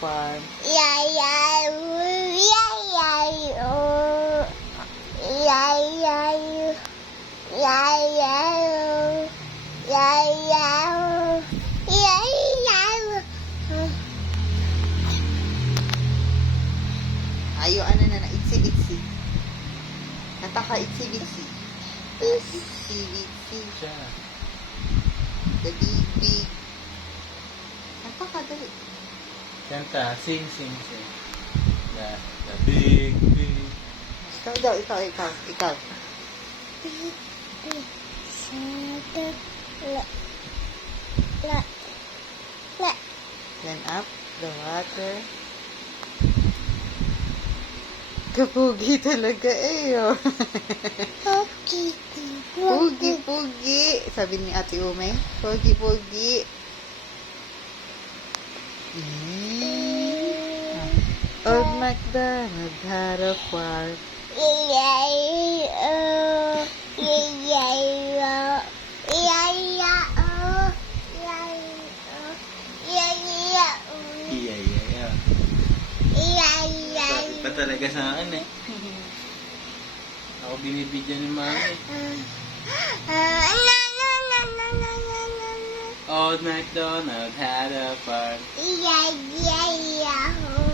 farm. Yeah, yeah, yeah, yeah, oh. Yeah, yeah, yeah, yeah, yeah, yeah, yeah, yeah. Ayo, ano na, itsi-bitsi. Kanta ka, itsi-bitsi. Itsi-bitsi. The big, big. Kanta ka, dali. Kanta, sing. The big. Ikaw daw, ikaw. Big, big, shadow, la. Then up the water. Kapugi talaga eh, oh. Pogi, Pugi. Sabi ni Ate Ume. Pugi. Old MacDonald had a farm. yeah, oh, yeah, oh, yeah, oh, yeah, oh. Yeah. Yeah. Iba talaga sa akin eh. Ako binibigyan ni mama eh. No. Old MacDonald had a farm. Yeah.